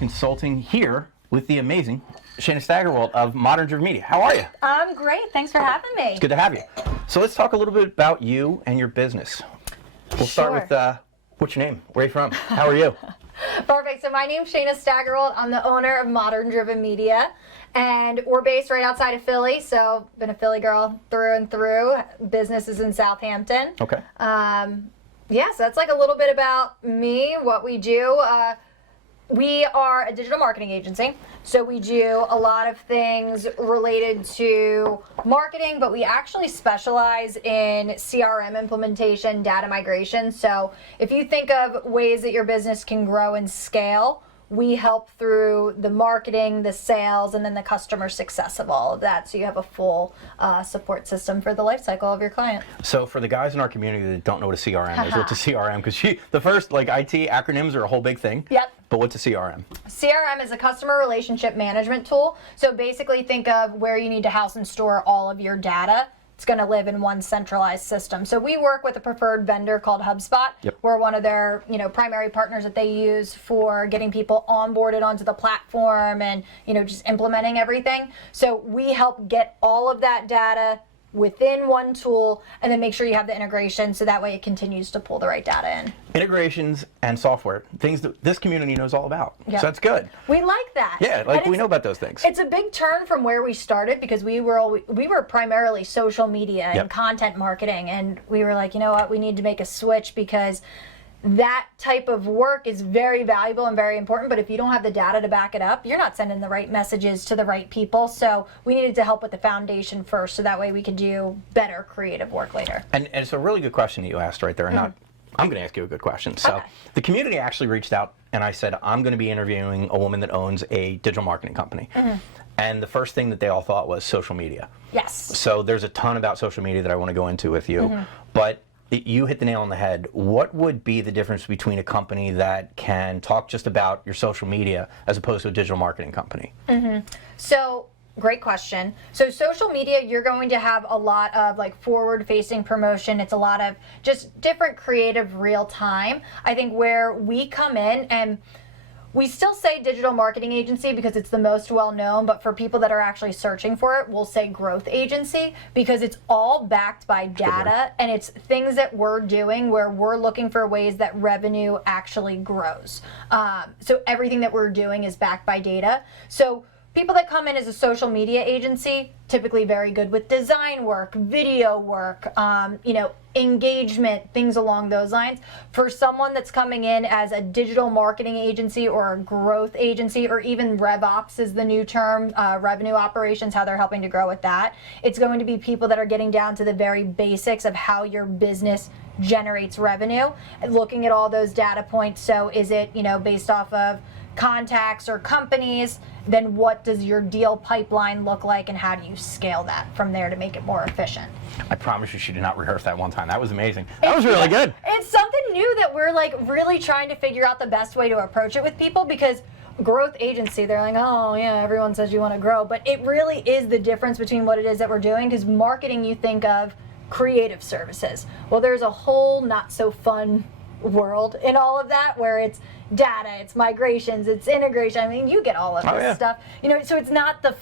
Consulting here with the amazing Shana Steigerwalt of Modern Driven Media. How are you? I'm great. Thanks for having me. It's good to have you. So let's talk a little bit about you and your business. We'll start with, what's your name? Where are you from? How are you? Perfect. So my name's Shana Steigerwalt. I'm the owner of Modern Driven Media, and we're based right outside of Philly. So been a Philly girl through and through. Business is in Southampton. Okay. So that's like a little bit about me, what we do. We are a digital marketing agency, so we do a lot of things related to marketing, but we actually specialize in CRM implementation, data migration. So if you think of ways that your business can grow and scale, we help through the marketing, the sales, and then the customer success of all of that. So you have a full support system for the life cycle of your client. So for the guys in our community that don't know what a CRM is, what's a CRM? Because the first, like, IT acronyms are a whole big thing. Yep. But what's a CRM? CRM is a customer relationship management tool. So basically think of where you need to house and store all of your data. It's going to live in one centralized system. So we work with a preferred vendor called HubSpot. Yep. We're one of their primary partners that they use for getting people onboarded onto the platform and just implementing everything. So we help get all of that data within one tool and then make sure you have the integration so that way it continues to pull the right data in. Integrations and software, things that this community knows all about. Yep. So that's good. We like that. Yeah, like we know about those things. It's a big turn from where we started because we were primarily social media and content marketing, and we were like, you know what, we need to make a switch because that type of work is very valuable and very important, but if you don't have the data to back it up, you're not sending the right messages to the right people. So we needed to help with the foundation first so that way we could do better creative work later. And it's a really good question that you asked right there. And I'm going to ask you a good question. So the community actually reached out and I said, I'm going to be interviewing a woman that owns a digital marketing company. And the first thing that they all thought was social media. Yes. So there's a ton about social media that I want to go into with you. But you hit the nail on the head. What would be the difference between a company that can talk just about your social media as opposed to a digital marketing company? So, great question. So social media, you're going to have a lot of like forward-facing promotion. It's a lot of just different creative real time. I think where we come in, and we still say digital marketing agency because it's the most well-known, but for people that are actually searching for it, we'll say growth agency because it's all backed by data and it's things that we're doing where we're looking for ways that revenue actually grows. So everything that we're doing is backed by data. So people that come in as a social media agency, typically very good with design work, video work, engagement, things along those lines. For someone that's coming in as a digital marketing agency or a growth agency, or even RevOps is the new term, revenue operations, how they're helping to grow with that. It's going to be people that are getting down to the very basics of how your business generates revenue, and looking at all those data points. So is it, based off of contacts or companies, then what does your deal pipeline look like and how do you scale that from there to make it more efficient? I promise you she did not rehearse that one time. That was amazing. That was really good. It's something new that we're like really trying to figure out the best way to approach it with people because growth agency, they're like, oh yeah, everyone says you want to grow, but it really is the difference between what it is that we're doing because marketing, you think of creative services. Well, there's a whole not so fun world in all of that where it's data, it's migrations, it's integration. I mean, you get all of this stuff. So it's not the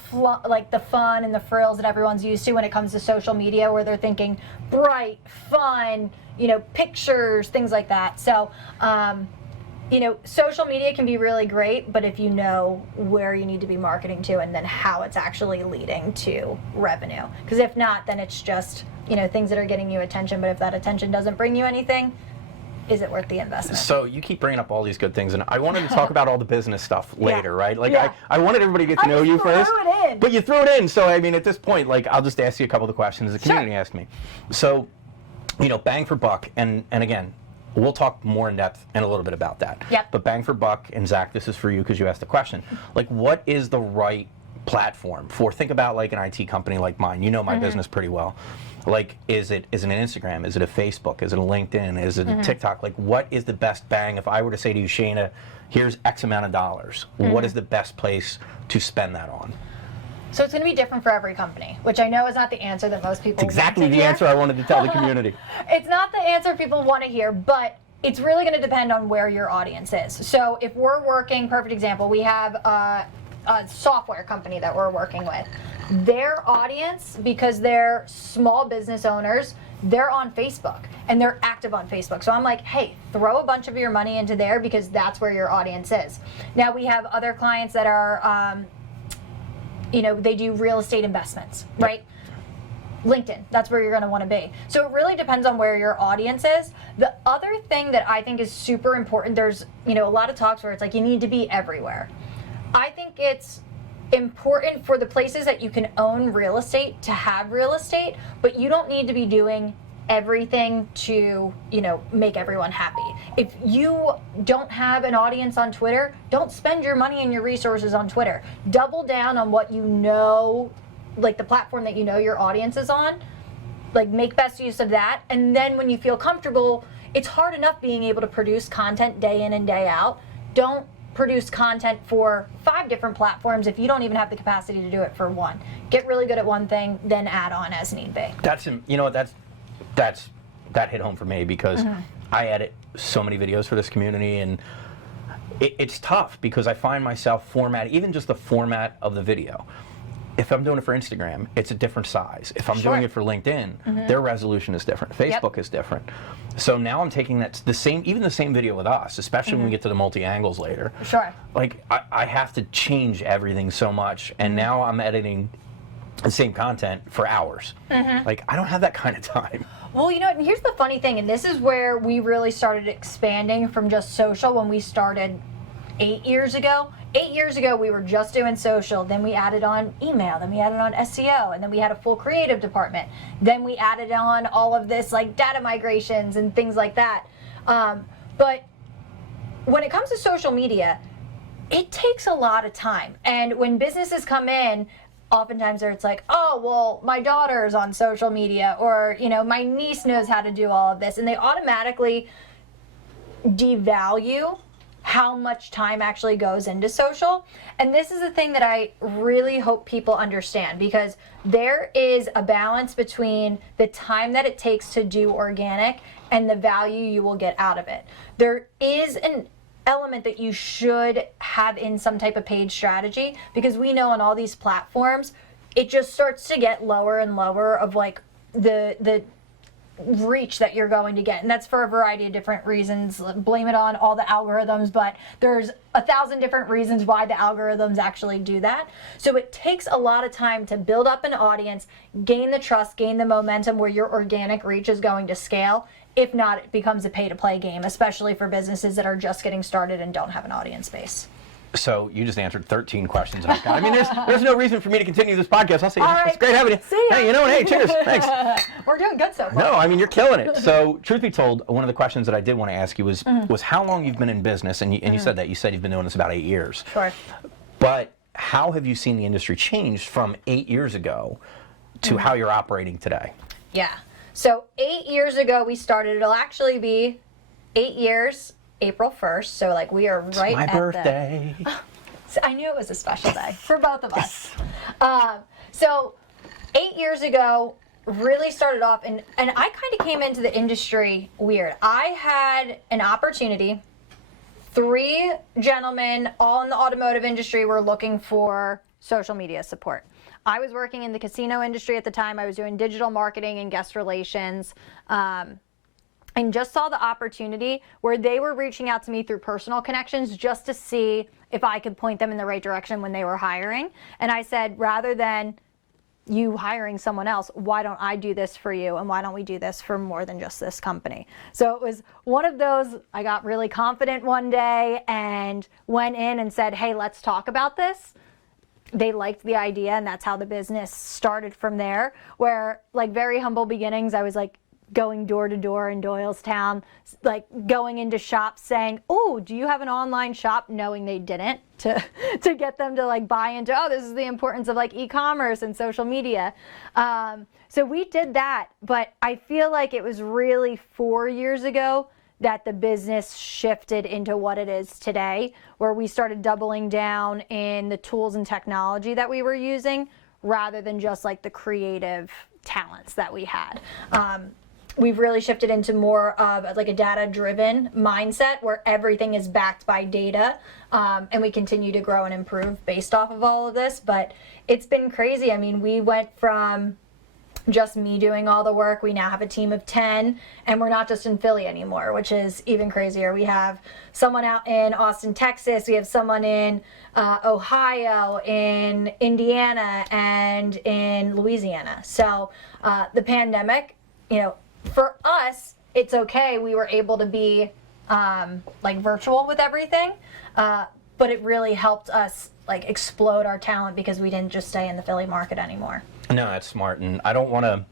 the fun and the frills that everyone's used to when it comes to social media where they're thinking bright, fun, pictures, things like that. So, social media can be really great, but if you know where you need to be marketing to and then how it's actually leading to revenue. Because if not, then it's just, things that are getting you attention, but if that attention doesn't bring you anything, is it worth the investment? So you keep bringing up all these good things, and I wanted to talk about all the business stuff later, right? Like I wanted everybody to get to know you first, but you threw it in. So I mean, at this point, like I'll just ask you a couple of the questions the community asked me. So, bang for buck, and again, we'll talk more in depth and a little bit about that. But bang for buck, and Zach, this is for you because you asked the question. Like, what is the right platform for? Think about like an IT company like mine. You know my business pretty well. Like, is it an Instagram? Is it a Facebook? Is it a LinkedIn? Is it a TikTok? Like, what is the best bang? If I were to say to you, Shana, here's X amount of dollars, what is the best place to spend that on? So it's going to be different for every company, which I know is not the answer that most people It's exactly the answer I wanted to tell the community. It's not the answer people want to hear, but it's really going to depend on where your audience is. So if we're working, perfect example, we have a software company that we're working with. Their audience, because they're small business owners, they're on Facebook and they're active on Facebook. So I'm like, hey, throw a bunch of your money into there because that's where your audience is. Now we have other clients that are, they do real estate investments, right? LinkedIn, that's where you're going to want to be. So it really depends on where your audience is. The other thing that I think is super important, there's, a lot of talks where it's like you need to be everywhere. I think it's important for the places that you can own real estate to have real estate, but you don't need to be doing everything to, make everyone happy. If you don't have an audience on Twitter, don't spend your money and your resources on Twitter. Double down on what like the platform that your audience is on, like make best use of that. And then when you feel comfortable, it's hard enough being able to produce content day in and day out. Don't produce content for 5 different platforms if you don't even have the capacity to do it for one. Get really good at one thing, then add on as need be. That hit home for me because I edit so many videos for this community, and it's tough because I find myself even just the format of the video. If I'm doing it for Instagram, it's a different size. If I'm doing it for LinkedIn, their resolution is different. Facebook is different. So now I'm taking even the same video with us, especially when we get to the multi-angles later. Sure. Like I have to change everything so much, and now I'm editing the same content for hours. Like I don't have that kind of time. Well, and here's the funny thing, and this is where we really started expanding from just social when we started 8 years ago. 8 years ago, we were just doing social. Then we added on email. Then we added on SEO. And then we had a full creative department. Then we added on all of this like data migrations and things like that. But when it comes to social media, it takes a lot of time. And when businesses come in, oftentimes it's like, oh, well, my daughter's on social media, or, my niece knows how to do all of this. And they automatically devalue how much time actually goes into social. And this is the thing that I really hope people understand, because there is a balance between the time that it takes to do organic and the value you will get out of it. There is an element that you should have in some type of paid strategy, because we know on all these platforms, it just starts to get lower and lower of like the reach that you're going to get, and that's for a variety of different reasons. Blame it on all the algorithms, but there's 1,000 different reasons why the algorithms actually do that. So it takes a lot of time to build up an audience, gain the trust, gain the momentum where your organic reach is going to scale. If not, it becomes a pay-to-play game, especially for businesses that are just getting started and don't have an audience base. So you just answered 13 questions. I mean, there's no reason for me to continue this podcast. I'll see you. All right. It's great having you. See ya. Hey, cheers. Thanks. We're doing good so far. No, I mean, you're killing it. So truth be told, one of the questions that I did want to ask you was how long you've been in business, and you said that. You said you've been doing this about 8 years. Sure. But how have you seen the industry change from 8 years ago to how you're operating today? Yeah. So 8 years ago we started. It'll actually be 8 years, April 1st. So like we are right my at birthday. So I knew it was a special day for both of us. So 8 years ago, really started off, and I kind of came into the industry weird. I had an opportunity. 3 gentlemen, all in the automotive industry, were looking for social media support. I was working in the casino industry at the time. I was doing digital marketing and guest relations. And just saw the opportunity where they were reaching out to me through personal connections just to see if I could point them in the right direction when they were hiring. And I said, rather than you hiring someone else, why don't I do this for you? And why don't we do this for more than just this company? So it was one of those, I got really confident one day and went in and said, hey, let's talk about this. They liked the idea, and that's how the business started from there, where like very humble beginnings, I was like, going door to door in Doylestown, like going into shops saying, oh, do you have an online shop? Knowing they didn't, to get them to like buy into, oh, this is the importance of like e-commerce and social media. So we did that, but I feel like it was really 4 years ago that the business shifted into what it is today, where we started doubling down in the tools and technology that we were using rather than just like the creative talents that we had. we've really shifted into more of like a data-driven mindset where everything is backed by data, and we continue to grow and improve based off of all of this. But it's been crazy. I mean, we went from just me doing all the work. We now have a team of 10, and we're not just in Philly anymore, which is even crazier. We have someone out in Austin, Texas. We have someone in Ohio, in Indiana, and in Louisiana. So the pandemic, you know, for us, it's okay. We were able to be like virtual with everything, but it really helped us like explode our talent because we didn't just stay in the Philly market anymore. No, that's smart, and I don't want to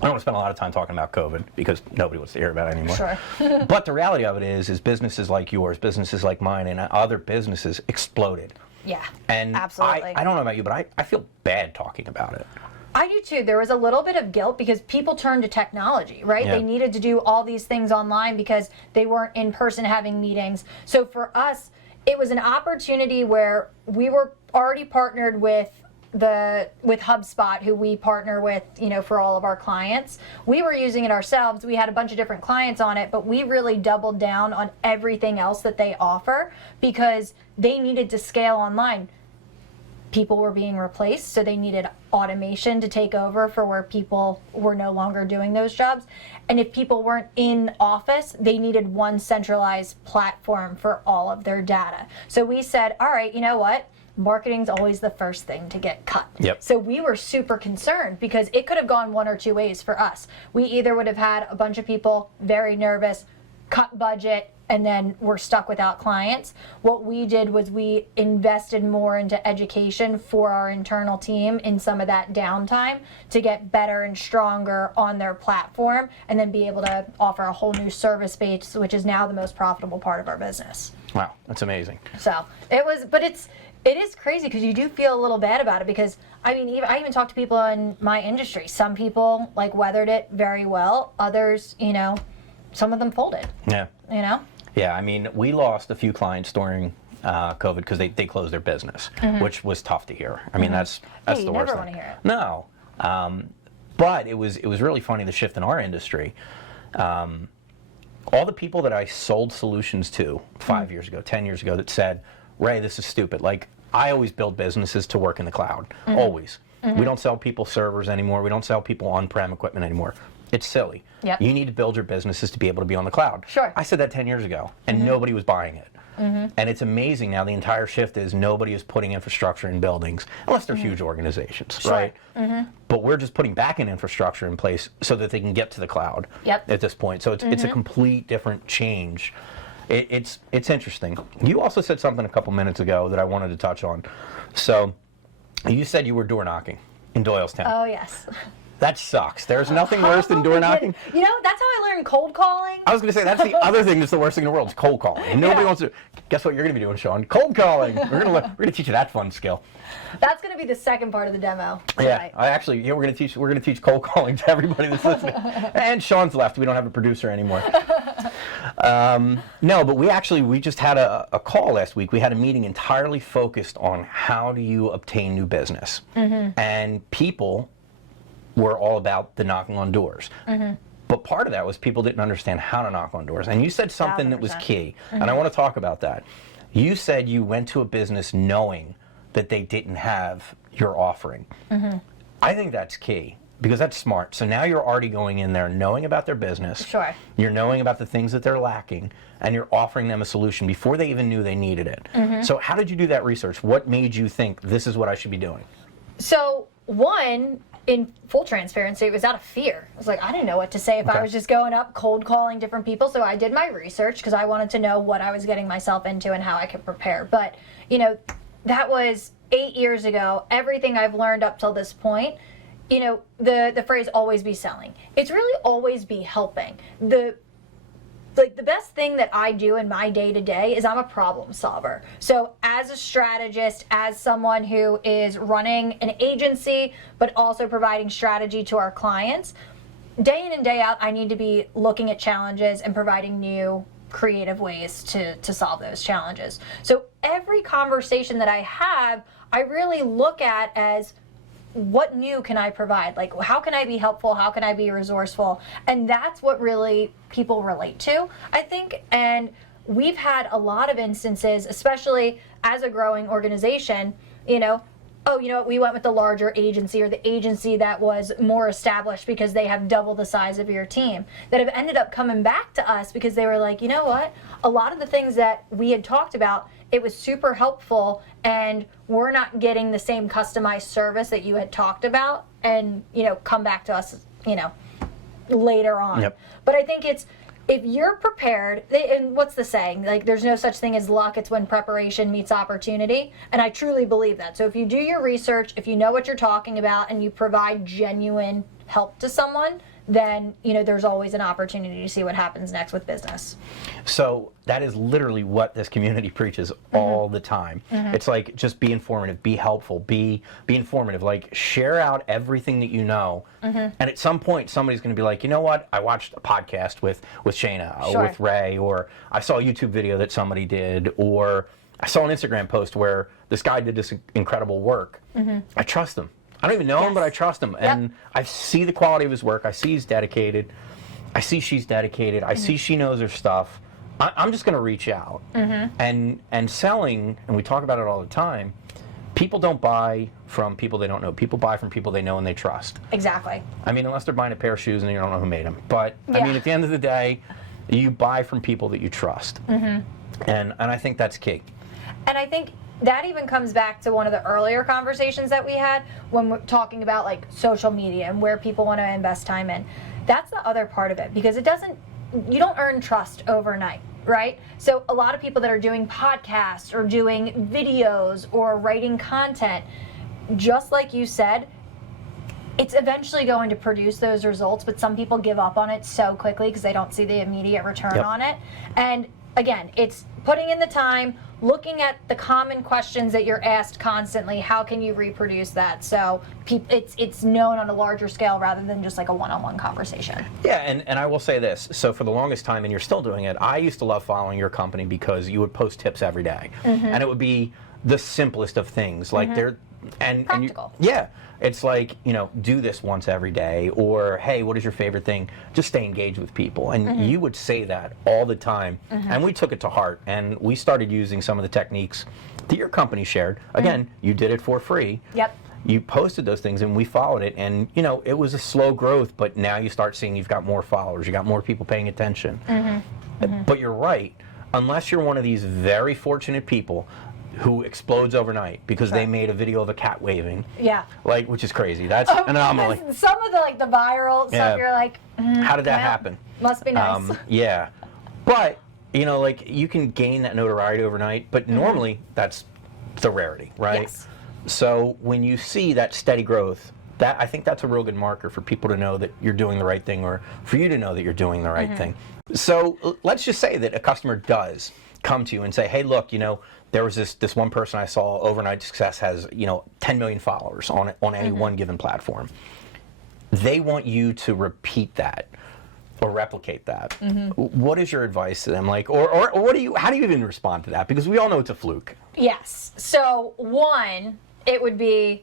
spend a lot of time talking about COVID because nobody wants to hear about it anymore. Sure. But the reality of it is businesses like yours, businesses like mine, and other businesses exploded. Yeah, and absolutely. I don't know about you, but I feel bad talking about it. I do too. There was a little bit of guilt because people turned to technology, right? Yeah. They needed to do all these things online because they weren't in person having meetings. So for us, it was an opportunity where we were already partnered with HubSpot, who we partner with, you know, for all of our clients. We were using it ourselves. We had a bunch of different clients on it, but we really doubled down on everything else that they offer because they needed to scale online. People were being replaced, so they needed automation to take over for where people were no longer doing those jobs. And if people weren't in office, they needed one centralized platform for all of their data. So we said, all right, you know what? Marketing's always the first thing to get cut. Yep. So we were super concerned because it could have gone one or two ways for us. We either would have had a bunch of people very nervous, cut budget, and then we're stuck without clients. What we did was we invested more into education for our internal team in some of that downtime to get better and stronger on their platform and then be able to offer a whole new service base, which is now the most profitable part of our business. Wow, that's amazing. So it was, but it is crazy because you do feel a little bad about it because, I mean, I even talk to people in my industry. Some people like weathered it very well. Others, you know, some of them folded. Yeah. You know? Yeah, I mean, we lost a few clients during COVID because they closed their business, which was tough to hear. I mean, that's the worst thing. You never want to hear it. No. But it was really funny, the shift in our industry. All the people that I sold solutions to 5 years ago, 10 years ago that said, Ray, this is stupid. Like, I always build businesses to work in the cloud, always. We don't sell people servers anymore. We don't sell people on-prem equipment anymore. It's silly. Yep. You need to build your businesses to be able to be on the cloud. Sure. I said that 10 years ago, and nobody was buying it. And it's amazing now, the entire shift is nobody is putting infrastructure in buildings, unless they're huge organizations, Sure. right? But we're just putting back-end infrastructure in place so that they can get to the cloud at this point. So it's a complete different change. It's interesting. You also said something a couple minutes ago that I wanted to touch on. So you said you were door knocking in Doylestown. Oh, yes. That sucks. There's nothing worse than door knocking. You know, that's how I learned cold calling. I was going to say, that's the other thing that's the worst thing in the world is cold calling. And nobody wants to. Guess what you're going to be doing, Sean? Cold calling. We're going to teach you that fun skill. That's going to be the second part of the demo. Yeah, Right. we're going to teach cold calling to everybody that's listening. And Sean's left. We don't have a producer anymore. No, but we just had a call last week. We had a meeting entirely focused on how do you obtain new business. And people were all about the knocking on doors. But part of that was people didn't understand how to knock on doors. And you said something that was key, and I want to talk about that. You said you went to a business knowing that they didn't have your offering. I think that's key, because that's smart. So now you're already going in there knowing about their business. Sure. You're knowing about the things that they're lacking, and you're offering them a solution before they even knew they needed it. So how did you do that research? What made you think this is what I should be doing? So, one, in full transparency, it was out of fear. I was like, I didn't know what to say if I was just going up cold calling different people. So I did my research because I wanted to know what I was getting myself into and how I could prepare. But, you know, that was 8 years ago. Everything I've learned up till this point, you know, the phrase always be selling. It's really always be helping. The best thing that I do in my day-to-day is I'm a problem solver. So as a strategist, as someone who is running an agency, but also providing strategy to our clients, day in and day out, I need to be looking at challenges and providing new creative ways to solve those challenges. So every conversation that I have, I really look at as, what new can I provide? Like, how can I be helpful? How can I be resourceful? And that's what really people relate to, I think. And we've had a lot of instances, especially as a growing organization, you know, oh, you know what, we went with the larger agency or the agency that was more established because they have double the size of your team, that have ended up coming back to us because they were like, you know what, a lot of the things that we had talked about, it was super helpful, and we're not getting the same customized service that you had talked about, and, you know, come back to us, you know, later on. Yep. But I think it's, if you're prepared, and what's the saying? Like, there's no such thing as luck, it's when preparation meets opportunity. And I truly believe that. So if you do your research, if you know what you're talking about, and you provide genuine help to someone, then, you know, there's always an opportunity to see what happens next with business. So that is literally what this community preaches all the time. It's like, just be informative, be helpful, be informative, like share out everything that you know. And at some point somebody's going to be like, you know what, I watched a podcast with Shana or with Ray, or I saw a YouTube video that somebody did, or I saw an Instagram post where this guy did this incredible work. I trust him. I don't even know him, but I trust him. And I see the quality of his work. I see he's dedicated. I see she's dedicated. I see she knows her stuff. I'm just going to reach out. And selling, and we talk about it all the time, people don't buy from people they don't know. People buy from people they know and they trust. Exactly. I mean, unless they're buying a pair of shoes and you don't know who made them. But, I mean, at the end of the day, you buy from people that you trust. And I think that's key. And I think that even comes back to one of the earlier conversations that we had when we're talking about like social media and where people want to invest time in. That's the other part of it, because you don't earn trust overnight, right? So a lot of people that are doing podcasts or doing videos or writing content, just like you said, it's eventually going to produce those results, but some people give up on it so quickly because they don't see the immediate return on it. And again, it's putting in the time, looking at the common questions that you're asked constantly. How can you reproduce that? So it's known on a larger scale rather than just like a one-on-one conversation. Yeah, and I will say this. So for the longest time, and you're still doing it, I used to love following your company because you would post tips every day. And it would be the simplest of things. Like practical. It's like, you know, do this once every day, or hey, what is your favorite thing? Just stay engaged with people. And you would say that all the time. And we took it to heart, and we started using some of the techniques that your company shared. Again, you did it for free. You posted those things and we followed it, and you know, it was a slow growth, but now you start seeing you've got more followers, you got more people paying attention. But you're right, unless you're one of these very fortunate people who explodes overnight because they made a video of a cat waving. Like, which is crazy. That's an anomaly. Some of the the viral stuff, you're like, how did that happen? Must be nice. But you know, like, you can gain that notoriety overnight, but normally that's the rarity, right? So when you see that steady growth, I think that's a real good marker for people to know that you're doing the right thing, or for you to know that you're doing the right thing. So let's just say that a customer does come to you and say, hey, look, you know, there was this one person I saw, overnight success, has, you know, 10 million followers on any one given platform. They want you to repeat that or replicate that. What is your advice to them? Like, or how do you even respond to that? Because we all know it's a fluke. Yes. So one, it would be,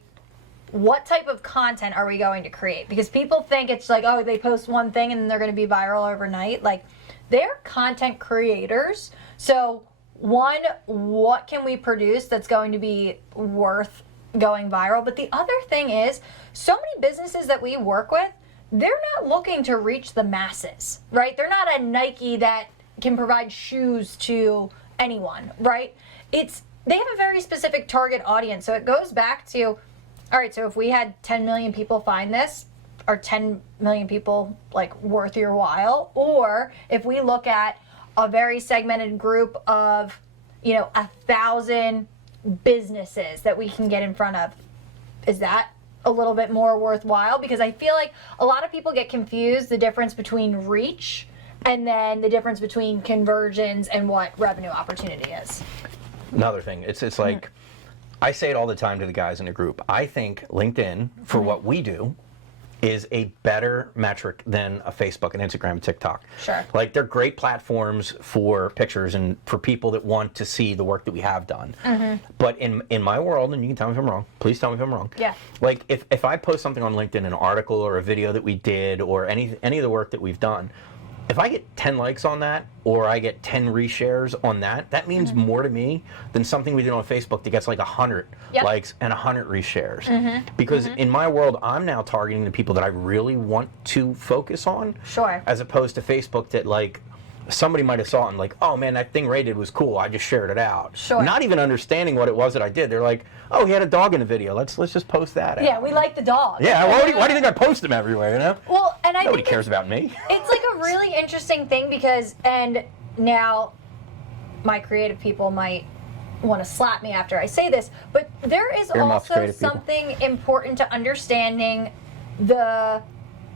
what type of content are we going to create? Because people think it's like, oh, they post one thing and then they're going to be viral overnight. Like, they're content creators. So one, what can we produce that's going to be worth going viral? But the other thing is, so many businesses that we work with, they're not looking to reach the masses, right? They're not a Nike that can provide shoes to anyone, right? They have a very specific target audience. So it goes back to, all right, so if we had 10 million people find this, are 10 million people like worth your while? Or if we look at a very segmented group of, you know, 1,000 businesses that we can get in front of, is that a little bit more worthwhile? Because I feel like a lot of people get confused the difference between reach and then the difference between conversions and what revenue opportunity is. Another thing, it's like, I say it all the time to the guys in the group. I think LinkedIn, for what we do, is a better metric than a Facebook and Instagram and TikTok. Sure. Like, they're great platforms for pictures and for people that want to see the work that we have done. But in my world, and you can tell me if I'm wrong, please tell me if I'm wrong. Yeah. Like, if I post something on LinkedIn, an article or a video that we did or any of the work that we've done, if I get 10 likes on that, or I get 10 reshares on that, that means more to me than something we did on Facebook that gets like 100 likes and 100 reshares. Because in my world, I'm now targeting the people that I really want to focus on. Sure. As opposed to Facebook that, like, somebody might have saw it and like, oh man, that thing Ray did was cool, I just shared it out. Sure. Not even understanding what it was that I did. They're like, oh, he had a dog in the video, let's just post that out. Yeah, we like the dog. Yeah, why do you think I post them everywhere, you know? Well, and I Nobody think cares about me. It's like a really interesting thing because, and now my creative people might want to slap me after I say this, but there is also something important to understanding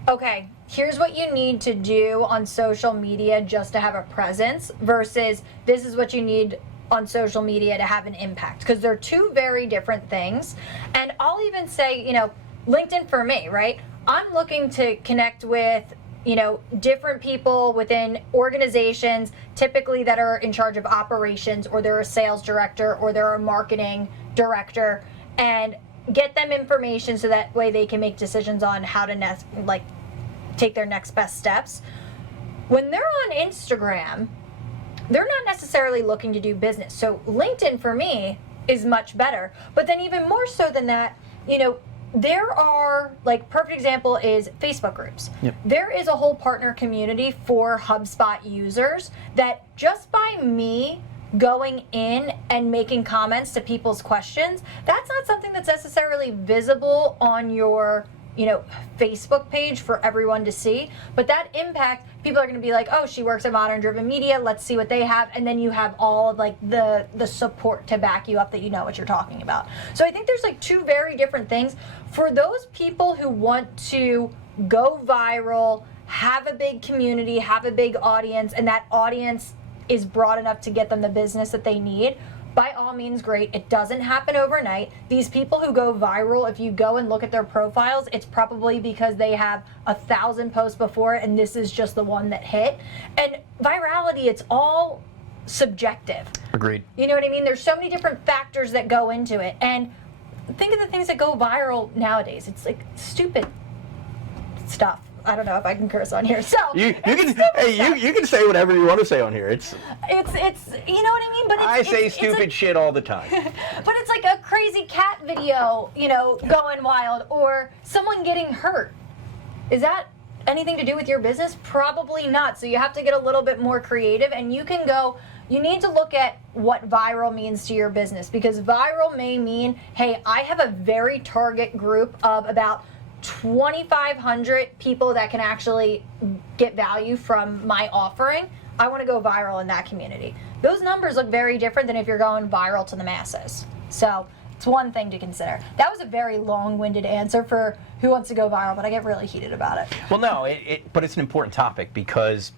okay, here's what you need to do on social media just to have a presence versus this is what you need on social media to have an impact, because they're two very different things. And I'll even say, you know, LinkedIn for me, right? I'm looking to connect with, you know, different people within organizations, typically that are in charge of operations, or they're a sales director, or they're a marketing director, and get them information so that way they can make decisions on how to take their next best steps. When they're on Instagram, they're not necessarily looking to do business. So LinkedIn for me is much better. But then even more so than that, you know, there are, like, perfect example is Facebook groups. Yep. There is a whole partner community for HubSpot users that just by me going in and making comments to people's questions, that's not something that's necessarily visible on your, you know, Facebook page for everyone to see, but that impact, people are going to be like, oh, she works at Modern Driven Media, let's see what they have, and then you have all of, like, the support to back you up that you know what you're talking about. So I think there's like two very different things. For those people who want to go viral, have a big community, have a big audience, and that audience is broad enough to get them the business that they need, by all means, great. It doesn't happen overnight. These people who go viral, if you go and look at their profiles, it's probably because they have 1,000 posts before and this is just the one that hit. And virality, it's all subjective. Agreed. You know what I mean? There's so many different factors that go into it. And think of the things that go viral nowadays. It's like stupid stuff. I don't know if I can curse on here. So you can say whatever you want to say on here. It's you know what I mean? But I say stupid shit all the time. But it's like a crazy cat video, you know, going wild, or someone getting hurt. Is that anything to do with your business? Probably not. So you have to get a little bit more creative, and you need to look at what viral means to your business, because viral may mean, hey, I have a very target group of about 2,500 people that can actually get value from my offering. I want to go viral in that community. Those numbers look very different than if you're going viral to the masses. So it's one thing to consider. That was a very long-winded answer for who wants to go viral, but I get really heated about it. Well, no, but it's an important topic because,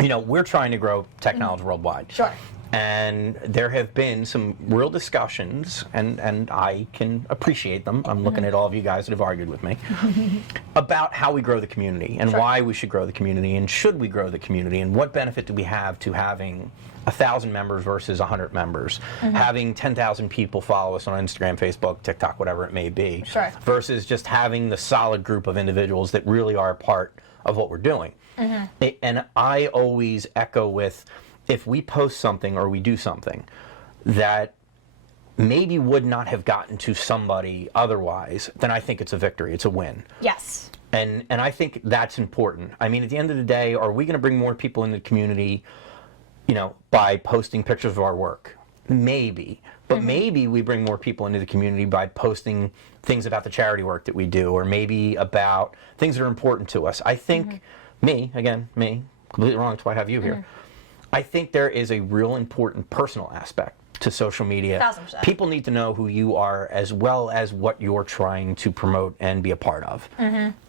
you know, we're trying to grow technology worldwide. Sure. And there have been some real discussions, and I can appreciate them. I'm looking at all of you guys that have argued with me about how we grow the community and why we should grow the community and should we grow the community and what benefit do we have to having 1,000 members versus 100 members, having 10,000 people follow us on Instagram, Facebook, TikTok, whatever it may be, versus just having the solid group of individuals that really are a part of what we're doing. And I always echo with, if we post something or we do something that maybe would not have gotten to somebody otherwise, then I think it's a victory. It's a win. Yes. And I think that's important. I mean, at the end of the day, are we going to bring more people in the community, you know, by posting pictures of our work? Maybe. But maybe we bring more people into the community by posting things about the charity work that we do, or maybe about things that are important to us. I think me, completely wrong, that's why I have you here. I think there is a real important personal aspect to social media. 1,000%. People need to know who you are as well as what you're trying to promote and be a part of.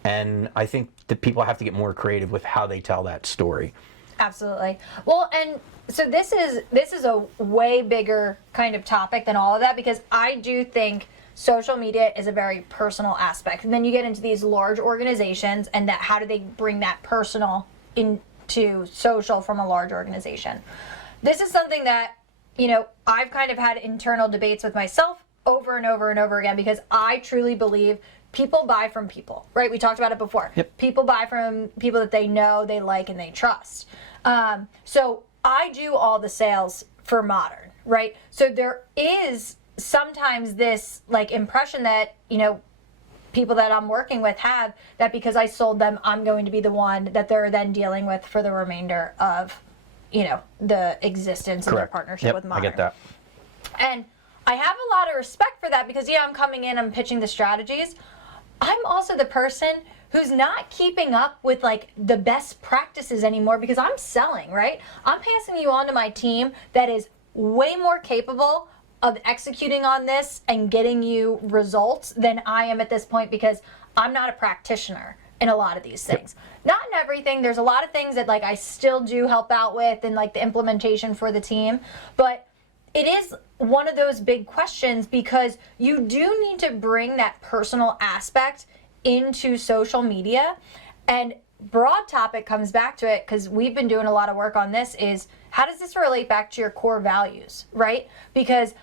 And I think that people have to get more creative with how they tell that story. Absolutely. Well, and so this is a way bigger kind of topic than all of that, because I do think social media is a very personal aspect. And then you get into these large organizations, and that how do they bring that personal into social from a large organization? This is something that, I've kind of had internal debates with myself over and over and over again, because I truly believe people buy from people, right? We talked about it before. Yep. People buy from people that they know, they like, and they trust. So I do all the sales for Modern, right? So there is sometimes this impression that, people that I'm working with have, that because I sold them, I'm going to be the one that they're then dealing with for the remainder of, the existence of their partnership with Modern. I get that. And I have a lot of respect for that, because I'm coming in, I'm pitching the strategies. I'm also the person who's not keeping up with the best practices anymore, because I'm selling, right? I'm passing you on to my team that is way more capable of executing on this and getting you results than I am at this point, because I'm not a practitioner in a lot of these things. Not in everything. There's a lot of things that I still do help out with, and the implementation for the team, but it is one of those big questions, because you do need to bring that personal aspect into social media. And broad topic comes back to it, because we've been doing a lot of work on this, is how does this relate back to your core values, right? Because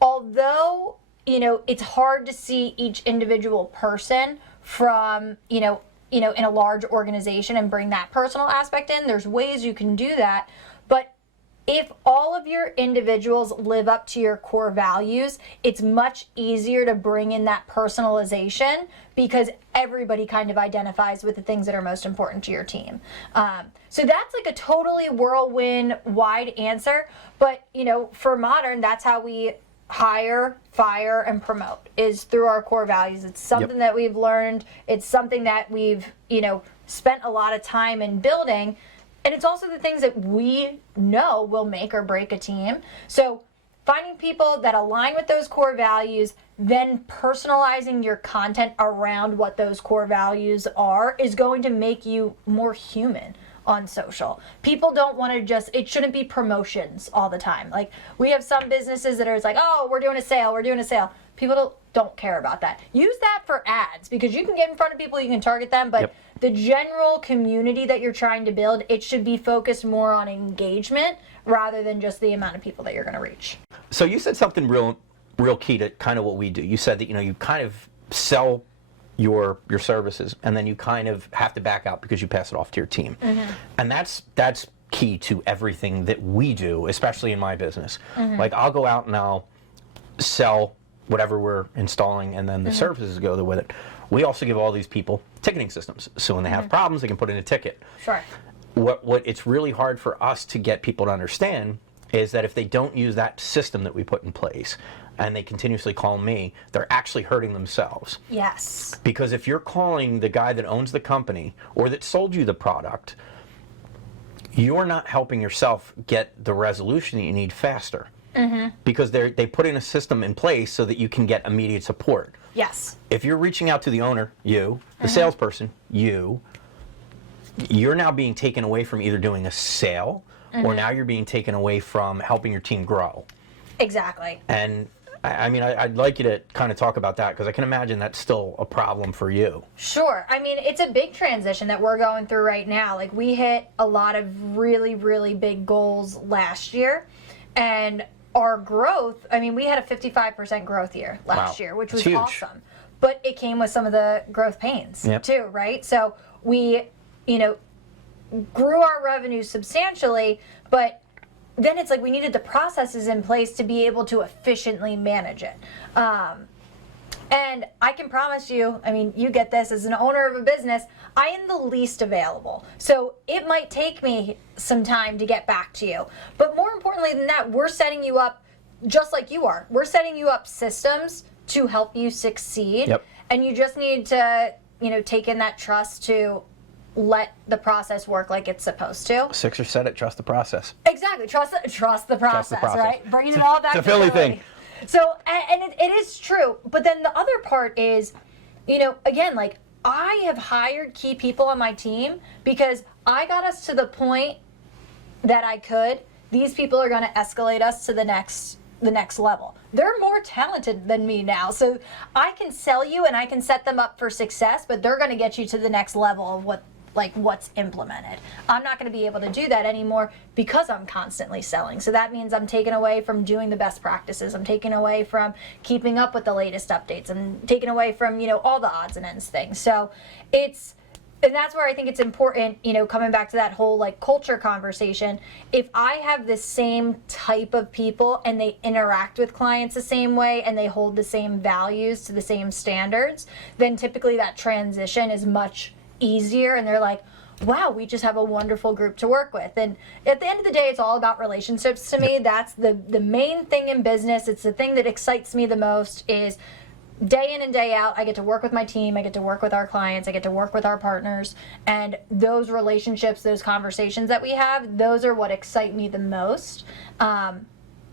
although, it's hard to see each individual person from, in a large organization and bring that personal aspect in, there's ways you can do that. But if all of your individuals live up to your core values, it's much easier to bring in that personalization, because everybody kind of identifies with the things that are most important to your team. So that's a totally whirlwind wide answer. But, for Modern, that's how we hire, fire, and promote, is through our core values. It's something that we've learned. It's something that we've, spent a lot of time in building. And it's also the things that we know will make or break a team. So finding people that align with those core values, then personalizing your content around what those core values are, is going to make you more human on social. People don't want to it shouldn't be promotions all the time. We have some businesses that are oh, we're doing a sale. People don't care about that. Use that for ads, because you can get in front of people, you can target them, but the general community that you're trying to build, it should be focused more on engagement rather than just the amount of people that you're going to reach. So you said something real key to kind of what we do. You said that, you kind of sell your services, and then you kind of have to back out because you pass it off to your team. Mm-hmm. And that's key to everything that we do, especially in my business. Mm-hmm. I'll go out and I'll sell whatever we're installing, and then the services go with it. We also give all these people ticketing systems, so when they have problems, they can put in a ticket. Sure. What it's really hard for us to get people to understand is that if they don't use that system that we put in place, and they continuously call me, they're actually hurting themselves. Yes. Because if you're calling the guy that owns the company or that sold you the product, you're not helping yourself get the resolution that you need faster. Mm-hmm. Because they put in a system in place so that you can get immediate support. Yes. If you're reaching out to the owner, the salesperson, you're now being taken away from either doing a sale, or now you're being taken away from helping your team grow. Exactly. And I'd like you to kind of talk about that, because I can imagine that's still a problem for you. Sure. It's a big transition that we're going through right now. We hit a lot of really, really big goals last year, and our growth, we had a 55% growth year last year, which was awesome. But it came with some of the growth pains too, right? So we, grew our revenue substantially, but then it's we needed the processes in place to be able to efficiently manage it. And I can promise you, you get this, as an owner of a business, I am the least available. So it might take me some time to get back to you. But more importantly than that, we're setting you up just like you are. We're setting you up systems to help you succeed. Yep. And you just need to, take in that trust to let the process work like it's supposed to. Sixer said it, trust the process. Exactly, trust the process, right? Bringing it all back to Philly thing. So, and it is true, but then the other part is, again, I have hired key people on my team because I got us to the point that these people are going to escalate us to the next the next level. They're more talented than me now. So I can sell you and I can set them up for success, but they're going to get you to the next level of what's implemented. I'm not going to be able to do that anymore because I'm constantly selling. So that means I'm taken away from doing the best practices. I'm taken away from keeping up with the latest updates. I'm taken away from, all the odds and ends things. So and that's where I think it's important, coming back to that whole culture conversation. If I have the same type of people and they interact with clients the same way and they hold the same values to the same standards, then typically that transition is much easier and they're like, wow, we just have a wonderful group to work with. And at the end of the day, it's all about relationships to me. That's the main thing in business. It's the thing that excites me the most is day in and day out, I get to work with my team, I get to work with our clients, I get to work with our partners, and those relationships, those conversations that we have, those are what excite me the most.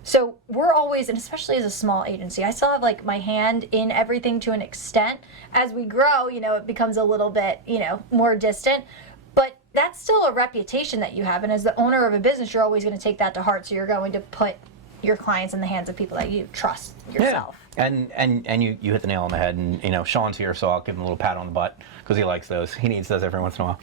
So we're always, and especially as a small agency, I still have my hand in everything to an extent. As we grow, it becomes a little bit, more distant, but that's still a reputation that you have. And as the owner of a business, you're always going to take that to heart. So you're going to put your clients in the hands of people that you trust yourself. Yeah. And you hit the nail on the head, and Sean's here, so I'll give him a little pat on the butt because he likes those. He needs those every once in a while.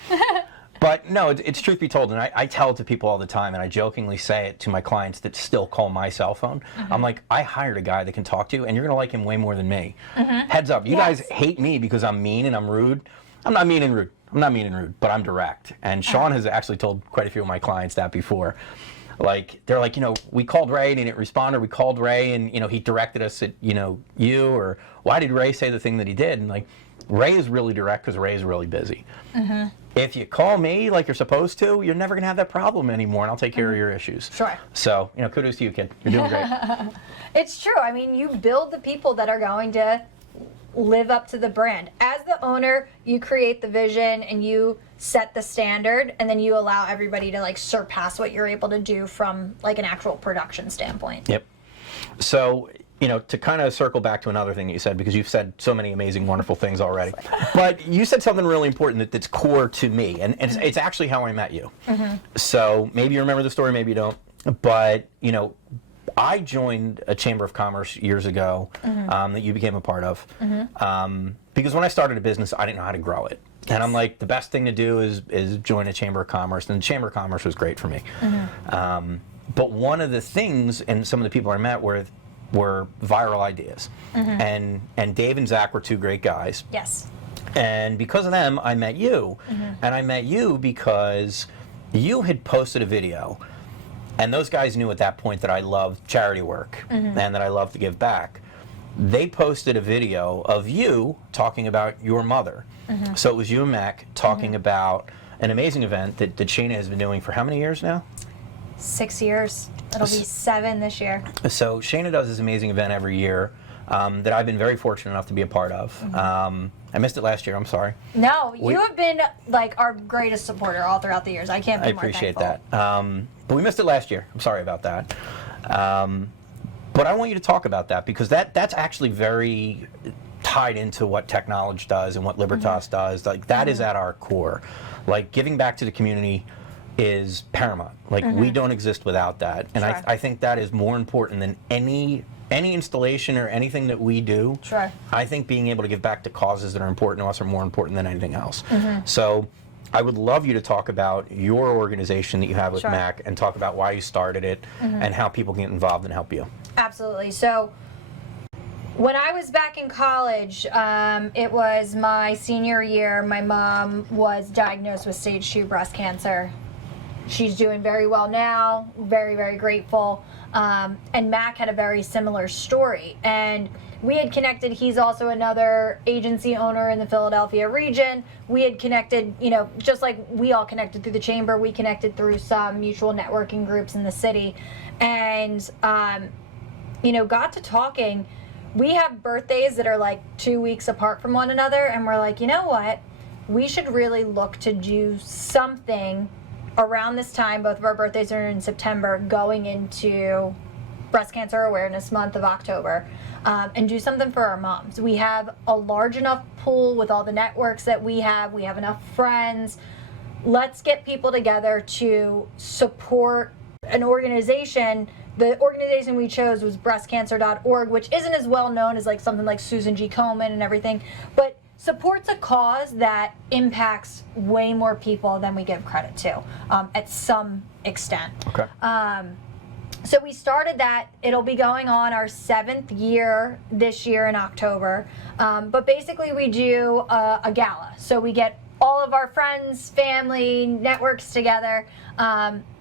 But no, it's truth be told, and I tell it to people all the time, and I jokingly say it to my clients that still call my cell phone. I'm like, I hired a guy that can talk to you, and you're going to like him way more than me. Heads up, you guys hate me because I'm mean and I'm rude. I'm not mean and rude, but I'm direct. And Sean has actually told quite a few of my clients that before. They're like, we called Ray and he didn't respond, or we called Ray and, he directed us at, you, or why did Ray say the thing that he did? And Ray is really direct because Ray is really busy. If you call me like you're supposed to, you're never going to have that problem anymore, and I'll take care of your issues. Sure. So, kudos to you, kid. You're doing great. It's true. I mean, you build the people that are going to live up to the brand. As the owner, you create the vision and you set the standard, and then you allow everybody to surpass what you're able to do from an actual production standpoint. Yep. So, to kind of circle back to another thing that you said, because you've said so many amazing, wonderful things already, but you said something really important that's core to me, and it's actually how I met you. So maybe you remember the story, maybe you don't, but I joined a Chamber of Commerce years ago that you became a part of, because when I started a business, I didn't know how to grow it. And I'm like, the best thing to do is join a Chamber of Commerce, and the Chamber of Commerce was great for me. But one of the things, and some of the people I met were viral ideas. And Dave and Zach were two great guys. Yes. And because of them, I met you. And I met you because you had posted a video. And those guys knew at that point that I loved charity work and that I loved to give back. They posted a video of you talking about your mother. So it was you and Mac talking about an amazing event that Shana has been doing for how many years now? 6 years. It'll be 7 this year. So Shana does this amazing event every year that I've been very fortunate enough to be a part of. I missed it last year, I'm sorry. No, you have been our greatest supporter all throughout the years. I can't be more appreciate thankful. that. But we missed it last year. I'm sorry about that. But I want you to talk about that, because that's actually very tied into what Technology does and what Libertas does. That is at our core. Giving back to the community is paramount. We don't exist without that. And Sure. I think that is more important than any installation or anything that we do. Sure. I think being able to give back to causes that are important to us are more important than anything else. So I would love you to talk about your organization that you have with Sure. Mac, and talk about why you started it and how people can get involved and help you. Absolutely. So when I was back in college, it was my senior year. My mom was diagnosed with stage 2 breast cancer. She's doing very well now, very, very grateful. And Mac had a very similar story. And we had connected. He's also another agency owner in the Philadelphia region. We had connected, just like we all connected through the Chamber, we connected through some mutual networking groups in the city. And, got to talking. We have birthdays that are 2 weeks apart from one another. And we're like, you know what? We should really look to do something around this time. Both of our birthdays are in September, going into Breast Cancer Awareness Month of October, and do something for our moms. We have a large enough pool with all the networks that we have enough friends. Let's get people together to support an organization the organization we chose was breastcancer.org, which isn't as well known as like something like Susan G. Komen and everything, but supports a cause that impacts way more people than we give credit to, at some extent. Okay. So we started that. It'll be going on our 7th year this year in October. But basically we do a gala. So we get all of our friends, family, networks together,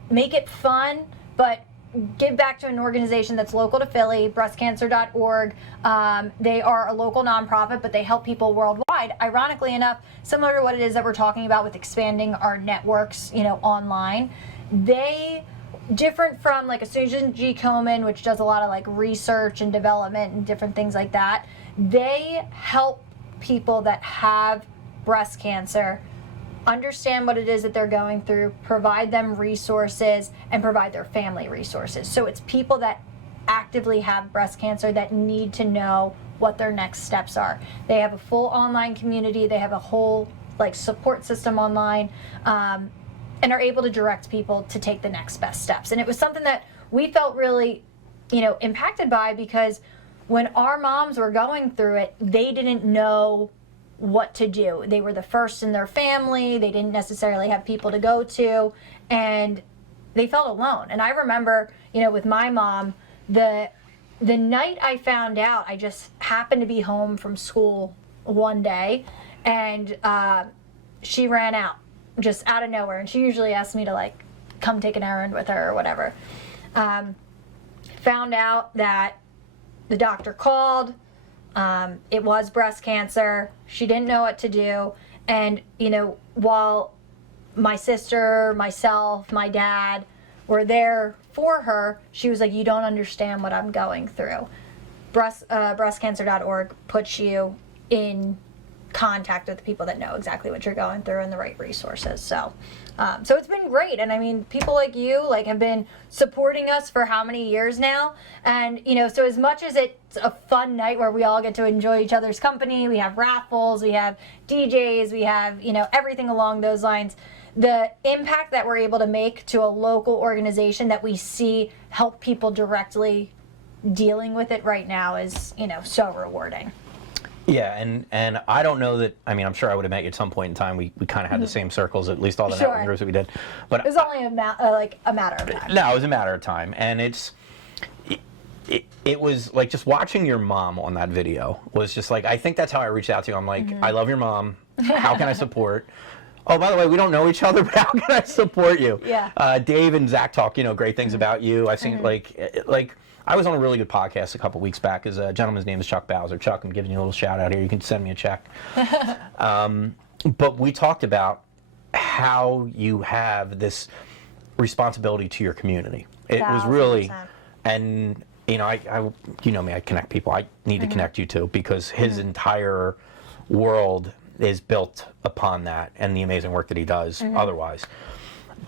make it fun, but give back to an organization that's local to Philly, breastcancer.org. They are a local nonprofit, but they help people worldwide. Ironically enough, similar to what it is that we're talking about with expanding our networks, online, they, different from like a Susan G. Komen, which does a lot of like research and development and different things like that, they help people that have breast cancer understand what it is that they're going through, provide them resources, and provide their family resources. So it's people that actively have breast cancer that need to know what their next steps are. They have a full online community, they have a whole like support system online, and are able to direct people to take the next best steps. And it was something that we felt really, impacted by, because when our moms were going through it, they didn't know what to do. They were the first in their family. They didn't necessarily have people to go to, and they felt alone. And I remember, with my mom, the night I found out, I just happened to be home from school one day, and she ran out, just out of nowhere. And she usually asks me to like come take an errand with her or whatever. Found out that the doctor called. It was breast cancer. She didn't know what to do. And, while my sister, myself, my dad were there for her, she was like, you don't understand what I'm going through. Breastcancer.org puts you in contact with people that know exactly what you're going through and the right resources. So it's been great. And I mean, people like you have been supporting us for how many years now? And, so as much as it's a fun night where we all get to enjoy each other's company, we have raffles, we have DJs, we have, everything along those lines, the impact that we're able to make to a local organization that we see help people directly dealing with it right now is, so rewarding. Yeah, and I don't know that, I'm sure I would have met you at some point in time. We kind of had the same circles, at least all the networking groups that we did. But it was only a matter of time. No, it was a matter of time. And it was like just watching your mom on that video was just like, I think that's how I reached out to you. I'm like, I love your mom. How can I support? Oh, by the way, we don't know each other, but how can I support you? Yeah. Dave and Zach talk, great things about you. I've seen like I was on a really good podcast a couple weeks back. A gentleman's name is Chuck Bowser. Chuck, I'm giving you a little shout out here. You can send me a check. But we talked about how you have this responsibility to your community. It was really, and I you know me, I connect people. I need to connect you too, because his entire world is built upon that and the amazing work that he does otherwise.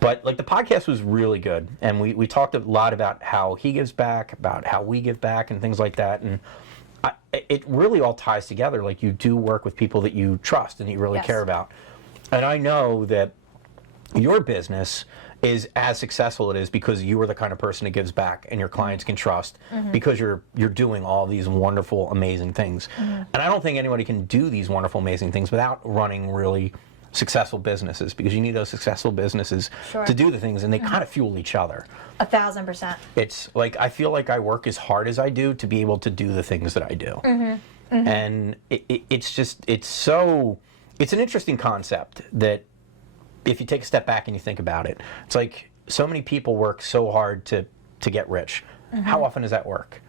But like the podcast was really good, and we talked a lot about how he gives back, about how we give back, and things like that. And it really all ties together. Like you do work with people that you trust and that you really care about. And I know that your business is as successful it is because you are the kind of person that gives back and your clients can trust because you're doing all these wonderful, amazing things. And I don't think anybody can do these wonderful, amazing things without running really successful businesses, because you need those successful businesses to do the things, and they kind of fuel each other. 1,000%. It's like I feel like I work as hard as I do to be able to do the things that I do. And it's an interesting concept that if you take a step back and you think about it, it's like so many people work so hard to get rich. How often does that work?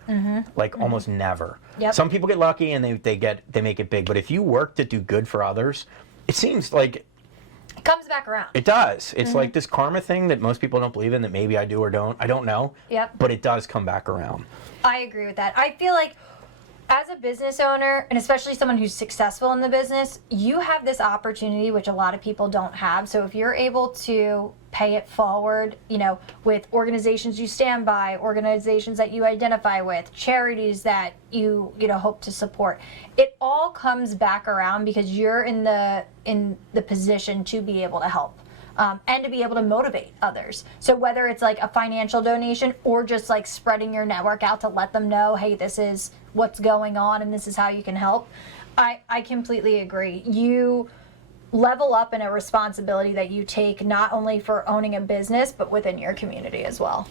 Like almost never. Some people get lucky and they make it big, but if you work to do good for others, it seems like it comes back around. It does. It's like this karma thing that most people don't believe in, that maybe I do or don't. I don't know. But it does come back around. I agree with that. I feel like as a business owner, and especially someone who's successful in the business, you have this opportunity which a lot of people don't have. So if you're able to pay it forward, with organizations you stand by, organizations that you identify with, charities that you hope to support, it all comes back around because you're in the position to be able to help and to be able to motivate others. So whether it's like a financial donation or just like spreading your network out to let them know, hey, this is what's going on and this is how you can help. I completely agree. You level up in a responsibility that you take not only for owning a business, but within your community as well.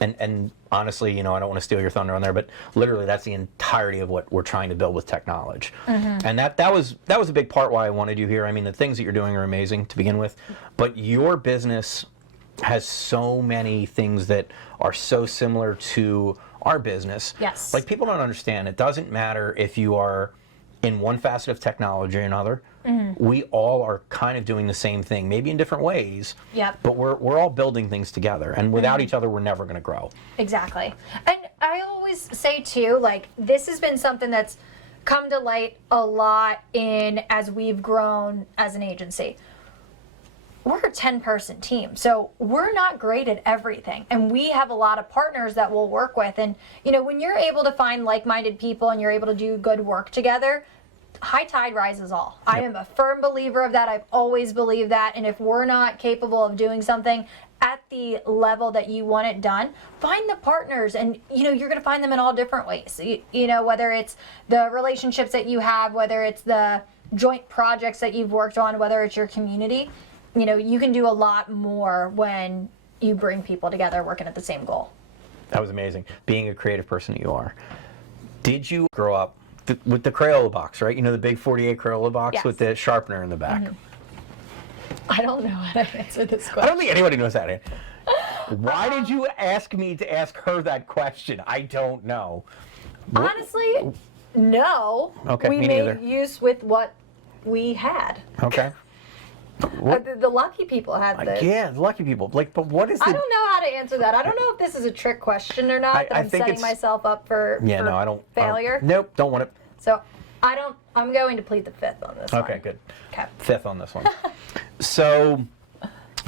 And honestly, I don't want to steal your thunder on there, but literally that's the entirety of what we're trying to build with TechKnowledge. And that was a big part why I wanted you here. I mean, the things that you're doing are amazing to begin with, but your business has so many things that are so similar to our business. Yes. Like, people don't understand. It doesn't matter if you are in one facet of technology or another. We all are kind of doing the same thing, maybe in different ways. Yep. But we're all building things together, and without each other, we're never going to grow. Exactly. And I always say too, like, this has been something that's come to light a lot as we've grown as an agency. We're a 10-person team, so we're not great at everything, and we have a lot of partners that we'll work with. And when you're able to find like-minded people and you're able to do good work together, high tide rises all. Yep. I am a firm believer of that. I've always believed that. And if we're not capable of doing something at the level that you want it done, find the partners. And you're going to find them in all different ways. Whether it's the relationships that you have, whether it's the joint projects that you've worked on, whether it's your community, you can do a lot more when you bring people together working at the same goal. That was amazing. Being a creative person that you are, did you grow up with the Crayola box, right? The big 48 Crayola box. Yes. With the sharpener in the back. I don't know how to answer this question. I don't think anybody knows that. Why did you ask me to ask her that question? I don't know. Honestly, no. Okay, we me made neither. use with what we had. Okay. The lucky people had this. Yeah, the lucky people. But what is the... I don't know how to answer that. I don't know if this is a trick question or not. I'm setting myself up for failure. Nope, don't want it. So I'm going to plead the fifth on this one. Okay, good. Okay. Fifth on this one. So,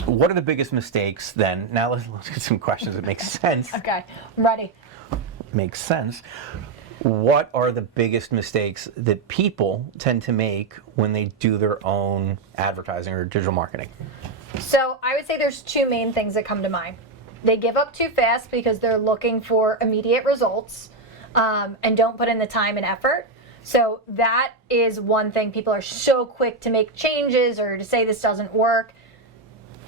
what are the biggest mistakes then? Now let's get some questions that make sense. Okay, I'm ready. Makes sense. What are the biggest mistakes that people tend to make when they do their own advertising or digital marketing? So I would say there's two main things that come to mind. They give up too fast because they're looking for immediate results and don't put in the time and effort. So that is one thing. People are so quick to make changes or to say this doesn't work.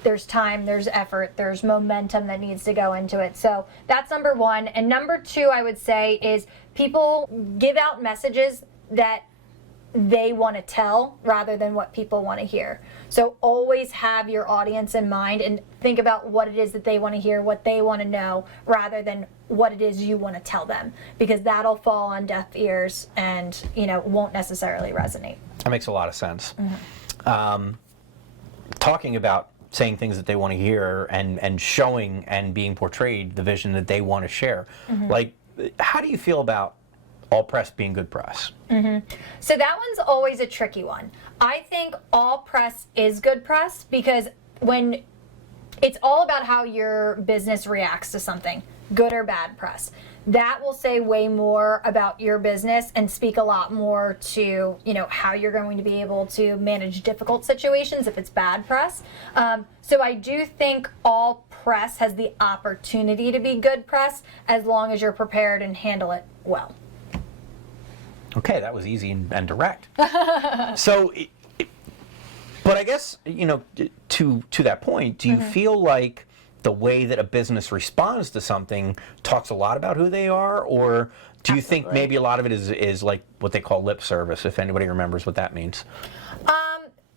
There's time, there's effort, there's momentum that needs to go into it. So that's number one. And number two, I would say, is people give out messages that they want to tell rather than what people want to hear. So always have your audience in mind and think about what it is that they want to hear, what they want to know, rather than what it is you want to tell them, because that'll fall on deaf ears and won't necessarily resonate. That makes a lot of sense. Talking about saying things that they want to hear and showing and being portrayed the vision that they want to share. Like, how do you feel about all press being good press? So that one's always a tricky one. I think all press is good press because when it's all about how your business reacts to something, good or bad press. That will say way more about your business and speak a lot more to how you're going to be able to manage difficult situations if it's bad press. So I do think all press has the opportunity to be good press as long as you're prepared and handle it well. Okay, that was easy and direct. So, but I guess to that point, do you feel like the way that a business responds to something talks a lot about who they are, or do you think maybe a lot of it is like what they call lip service, if anybody remembers what that means?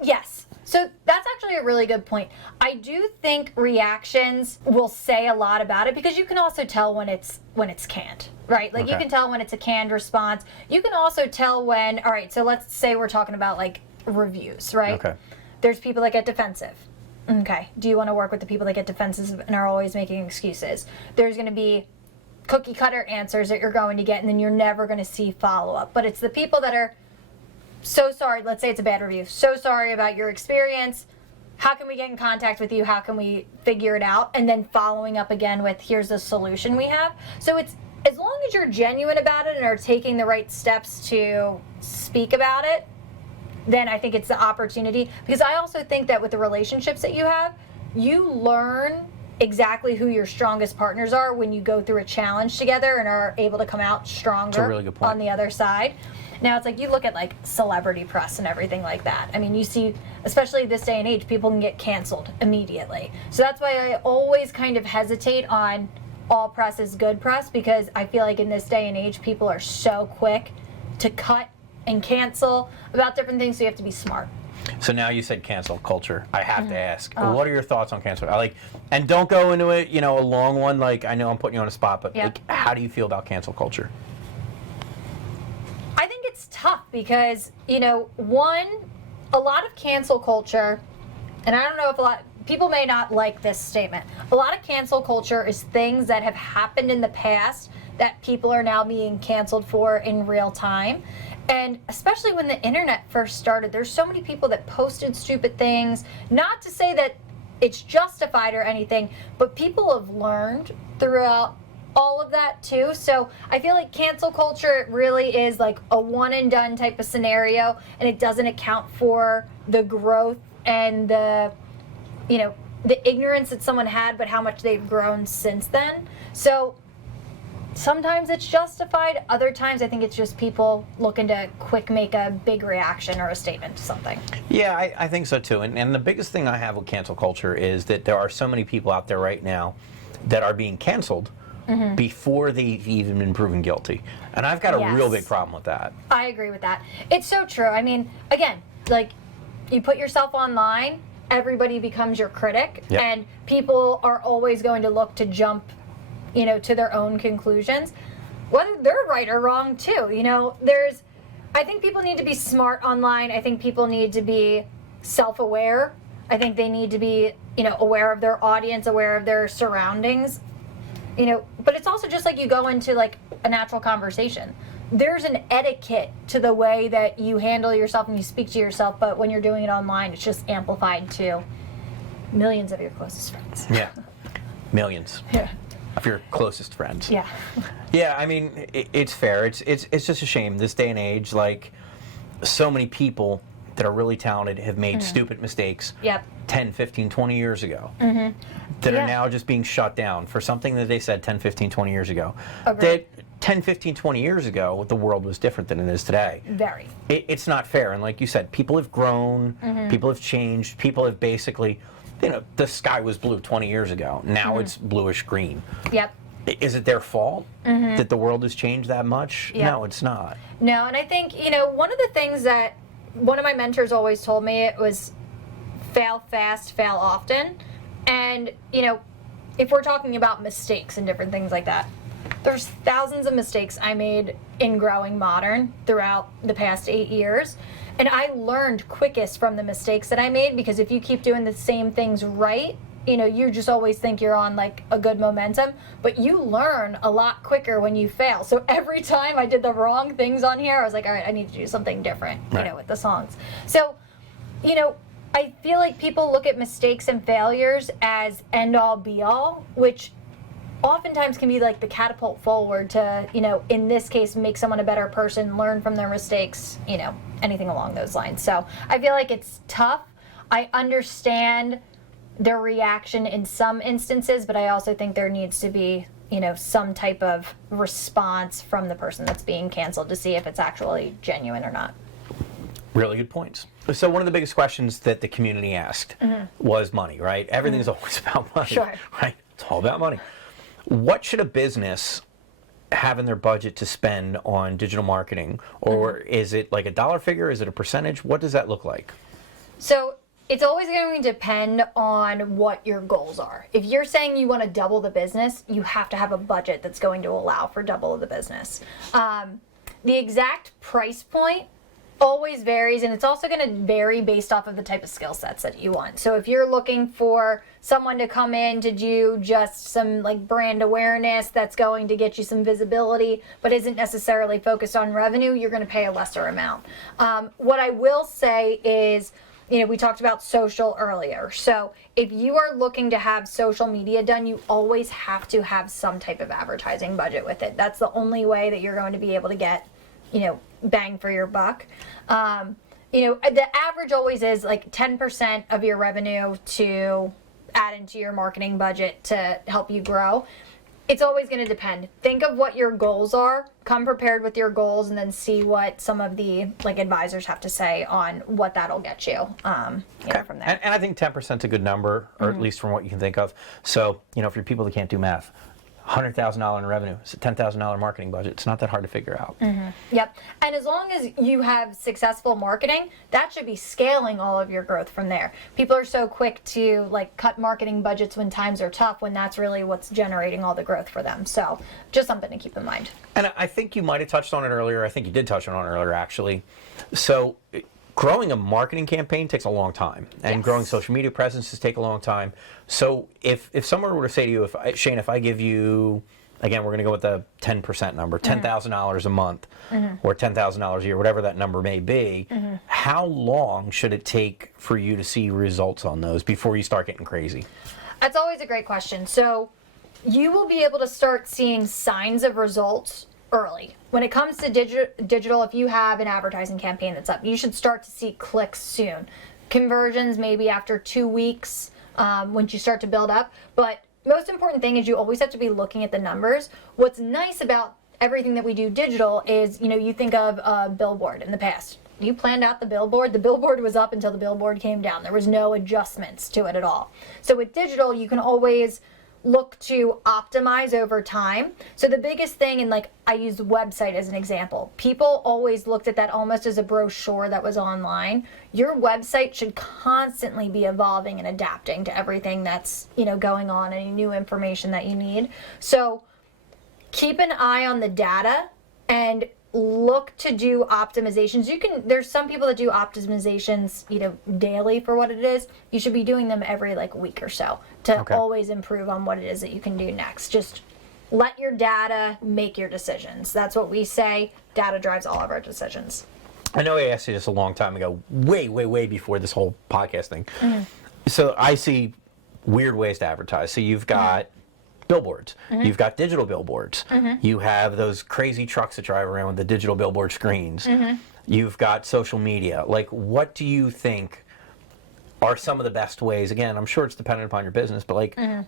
Yes. So that's actually a really good point. I do think reactions will say a lot about it because you can also tell when it's canned, right? Like you can tell when it's a canned response. You can also tell when, all right, so let's say we're talking about like reviews, right? Okay. There's people that get defensive. Okay, do you want to work with the people that get defensive and are always making excuses? There's going to be cookie cutter answers that you're going to get, and then you're never going to see follow-up. But it's the people that are so sorry, let's say it's a bad review, so sorry about your experience. How can we get in contact with you? How can we figure it out? And then following up again with, here's the solution we have. So it's, as long as you're genuine about it and are taking the right steps to speak about it, then I think it's the opportunity. Because I also think that with the relationships that you have, you learn exactly who your strongest partners are when you go through a challenge together and are able to come out stronger really good point. on the other side. Now it's like you look at like celebrity press and everything like that. I mean, you see, especially this day and age, people can get canceled immediately. So that's why I always kind of hesitate on all press is good press, because I feel like in this day and age, people are so quick to cut and cancel about different things, so you have to be smart. So now you said cancel culture. I have to ask, what are your thoughts on cancel? And don't go into it, a long one. Like, I know I'm putting you on a spot, but like, how do you feel about cancel culture? I think it's tough because, one, a lot of cancel culture, and I don't know if people may not like this statement. A lot of cancel culture is things that have happened in the past that people are now being canceled for in real time. And especially when the internet first started, there's so many people that posted stupid things. Not to say that it's justified or anything, but people have learned throughout all of that too. So I feel like cancel culture really is like a one and done type of scenario, and it doesn't account for the growth and the ignorance that someone had, but how much they've grown since then. So sometimes it's justified. Other times I think it's just people looking to quick make a big reaction or a statement to something. Yeah, I think so too. And the biggest thing I have with cancel culture is that there are so many people out there right now that are being canceled before they've even been proven guilty. And I've got a real big problem with that. I agree with that. It's so true. I mean, again, like, you put yourself online, everybody becomes your critic, and people are always going to look to jump to their own conclusions, whether they're right or wrong too. I think people need to be smart online. I think people need to be self-aware. I think they need to be, aware of their audience, aware of their surroundings. But it's also just like you go into like a natural conversation. There's an etiquette to the way that you handle yourself and you speak to yourself, but when you're doing it online, it's just amplified to millions of your closest friends. Yeah, millions. Yeah. Of your closest friends. Yeah. Yeah, I mean, it's fair. It's just a shame. This day and age, like, so many people that are really talented have made stupid mistakes 10, 15, 20 years ago that are now just being shut down for something that they said 10, 15, 20 years ago. That 10, 15, 20 years ago, the world was different than it is today. Very. It's not fair. And like you said, people have grown, people have changed, people have basically... the sky was blue 20 years ago. Now it's bluish green. Yep. Is it their fault that the world has changed that much? Yep. No, it's not. No, and I think, one of the things that one of my mentors always told me, it was fail fast, fail often. And, if we're talking about mistakes and different things like that, there's thousands of mistakes I made in growing modern throughout the past 8 years. And I learned quickest from the mistakes that I made, because if you keep doing the same things right, you just always think you're on like a good momentum, but you learn a lot quicker when you fail. So every time I did the wrong things on here, I was like, all right, I need to do something different, with the songs. So, I feel like people look at mistakes and failures as end all be all, which oftentimes can be like the catapult forward to, in this case, make someone a better person, learn from their mistakes, anything along those lines. So I feel like it's tough. I understand their reaction in some instances, but I also think there needs to be, some type of response from the person that's being canceled to see if it's actually genuine or not. Really good points. So one of the biggest questions that the community asked was money, right? Everything's always about money, right? It's all about money. What should a business have in their budget to spend on digital marketing? Or is it like a dollar figure? Is it a percentage? What does that look like? So it's always going to depend on what your goals are. If you're saying you want to double the business, you have to have a budget that's going to allow for double of the business. The exact price point always varies, and it's also going to vary based off of the type of skill sets that you want. So if you're looking for someone to come in to do just some like brand awareness that's going to get you some visibility but isn't necessarily focused on revenue, you're going to pay a lesser amount. What I will say is, we talked about social earlier. So if you are looking to have social media done, you always have to have some type of advertising budget with it. That's the only way that you're going to be able to get, bang for your buck. the average always is like 10% of your revenue to add into your marketing budget to help you grow. It's always going to depend. Think of what your goals are, come prepared with your goals, and then see what some of the advisors have to say on what that'll get you, from there. And I think 10% is a good number, or at least from what you can think of. So, for your people that can't do math, $100,000 in revenue, it's a $10,000 marketing budget. It's not that hard to figure out. Yep. And as long as you have successful marketing, that should be scaling all of your growth from there. People are so quick to cut marketing budgets when times are tough, when that's really what's generating all the growth for them. So just something to keep in mind. And I think you might have touched on it earlier. I think you did touch on it earlier, actually. So growing a marketing campaign takes a long time, and growing social media presences take a long time. So if someone were to say to you, Shane, if I give you, again, we're going to go with the 10% number, $10,000 a month, or $10,000 a year, whatever that number may be, how long should it take for you to see results on those before you start getting crazy? That's always a great question. So you will be able to start seeing signs of results early. When it comes to digital, if you have an advertising campaign that's up, you should start to see clicks soon. Conversions maybe after 2 weeks, once you start to build up. But most important thing is you always have to be looking at the numbers. What's nice about everything that we do digital is, you think of a billboard in the past. You planned out the billboard was up until the billboard came down. There was no adjustments to it at all. So with digital, you can always look to optimize over time. So the biggest thing, and I use the website as an example, people always looked at that almost as a brochure that was online. Your website should constantly be evolving and adapting to everything that's going on, any new information that you need. So keep an eye on the data and look to do optimizations. There's some people that do optimizations, daily for what it is. You should be doing them every week or so to always improve on what it is that you can do next. Just let your data make your decisions. That's what we say. Data drives all of our decisions. I know I asked you this a long time ago, way before this whole podcast thing. So I see weird ways to advertise. So you've got billboards. You've got digital billboards. You have those crazy trucks that drive around with the digital billboard screens. You've got social media. What do you think are some of the best ways? Again, I'm sure it's dependent upon your business, but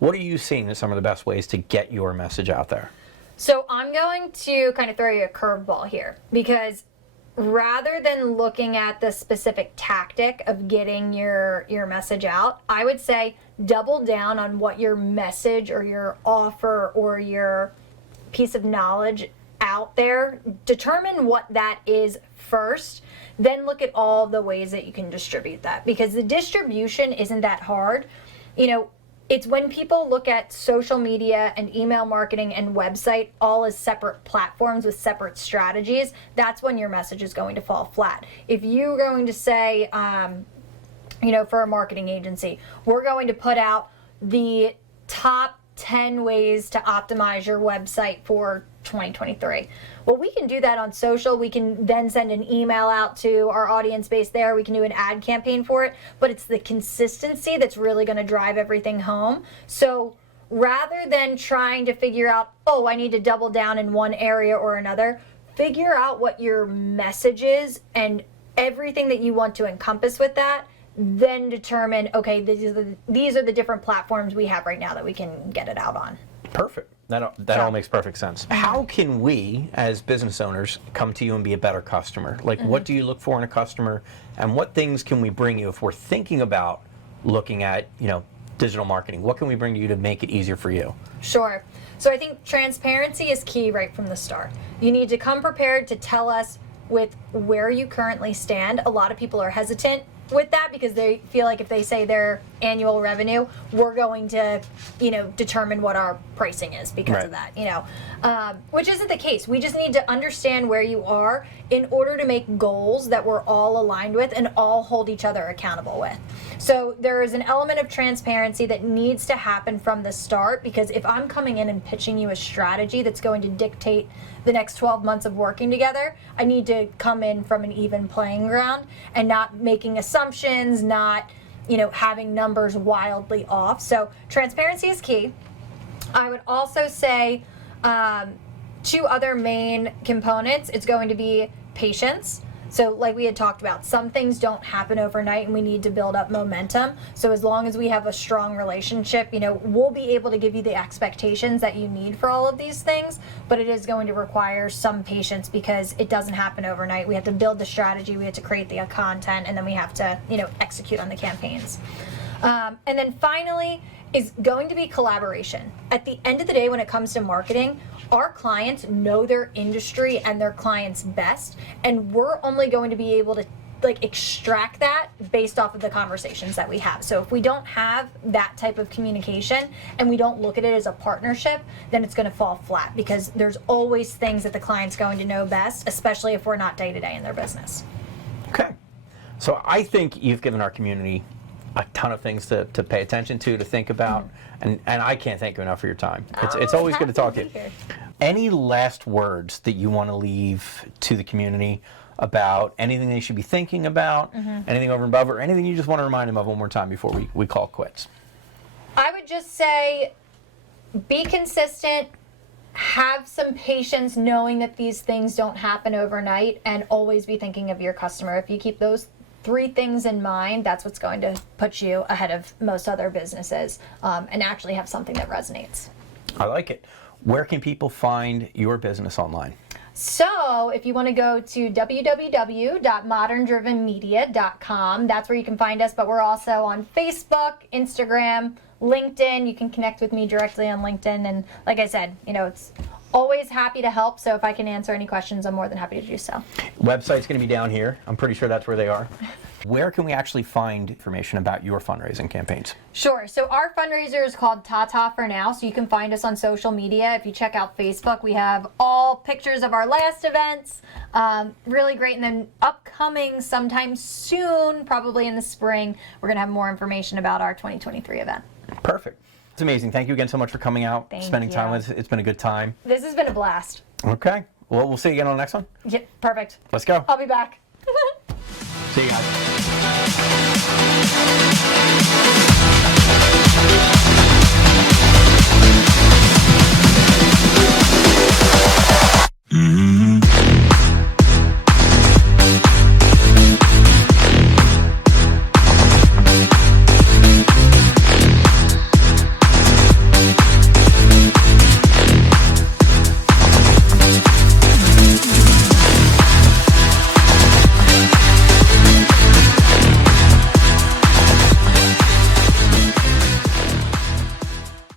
what are you seeing as some of the best ways to get your message out there? So I'm going to kind of throw you a curveball here, because rather than looking at the specific tactic of getting your message out, I would say double down on what your message or your offer or your piece of knowledge out there. Determine what that is first, then look at all the ways that you can distribute that, because the distribution isn't that hard. It's when people look at social media and email marketing and website all as separate platforms with separate strategies, that's when your message is going to fall flat. If you're going to say, for a marketing agency, we're going to put out the top 10 ways to optimize your website for 2023. Well, we can do that on social. We can then send an email out to our audience base there. We can do an ad campaign for it, but it's the consistency that's really going to drive everything home. So rather than trying to figure out, I need to double down in one area or another, figure out what your message is and everything that you want to encompass with that. Then determine, these are the different platforms we have right now that we can get it out on. Perfect. That all makes perfect sense. How can we, as business owners, come to you and be a better customer? What do you look for in a customer, and what things can we bring you if we're thinking about looking at, digital marketing? What can we bring to you to make it easier for you? Sure. So I think transparency is key right from the start. You need to come prepared to tell us with where you currently stand. A lot of people are hesitant with that because they feel like if they say their annual revenue, we're going to, determine what our pricing is because of that, which isn't the case. We just need to understand where you are in order to make goals that we're all aligned with and all hold each other accountable with. So there is an element of transparency that needs to happen from the start, because if I'm coming in and pitching you a strategy that's going to dictate the next 12 months of working together, I need to come in from an even playing ground and not making assumptions, not having numbers wildly off. So transparency is key. I would also say 2 other main components. It's going to be patience. So like we had talked about, some things don't happen overnight and we need to build up momentum. So as long as we have a strong relationship, you know, we'll be able to give you the expectations that you need for all of these things, but it is going to require some patience because it doesn't happen overnight. We have to build the strategy, we have to create the content, and then we have to, you know, execute on the campaigns. And then finally is going to be collaboration. At the end of the day, when it comes to marketing, our clients know their industry and their clients best, and we're only going to be able to like extract that based off of the conversations that we have. So if we don't have that type of communication and we don't look at it as a partnership, then it's going to fall flat because there's always things that the client's going to know best, especially if we're not day-to-day in their business. Okay. So I think you've given our community a ton of things to pay attention to think about, and I can't thank you enough for your time. It's always good to talk to you. Any last words that you want to leave to the community about anything they should be thinking about, anything over and above, or anything you just want to remind them of one more time before we call it quits? I would just say be consistent, have some patience knowing that these things don't happen overnight, and always be thinking of your customer. If you keep those 3 things in mind, that's what's going to put you ahead of most other businesses, and actually have something that resonates. I like it. Where can people find your business online? So if you want to go to www.moderndrivenmedia.com, that's where you can find us, but we're also on Facebook, Instagram, LinkedIn. You can connect with me directly on LinkedIn, and like I said, you know, it's always happy to help, so if I can answer any questions, I'm more than happy to do so. Website's going to be down here. I'm pretty sure that's where they are. Where can we actually find information about your fundraising campaigns? Sure. So our fundraiser is called TaTa for now, so you can find us on social media. If you check out Facebook, we have all pictures of our last events. Really great. And then upcoming sometime soon, probably in the spring, we're going to have more information about our 2023 event. Perfect. It's amazing. Thank you again so much for coming out, spending time with us. It's been a good time. This has been a blast. Okay. Well, we'll see you again on the next one. Yeah, perfect. Let's go. I'll be back. See you guys.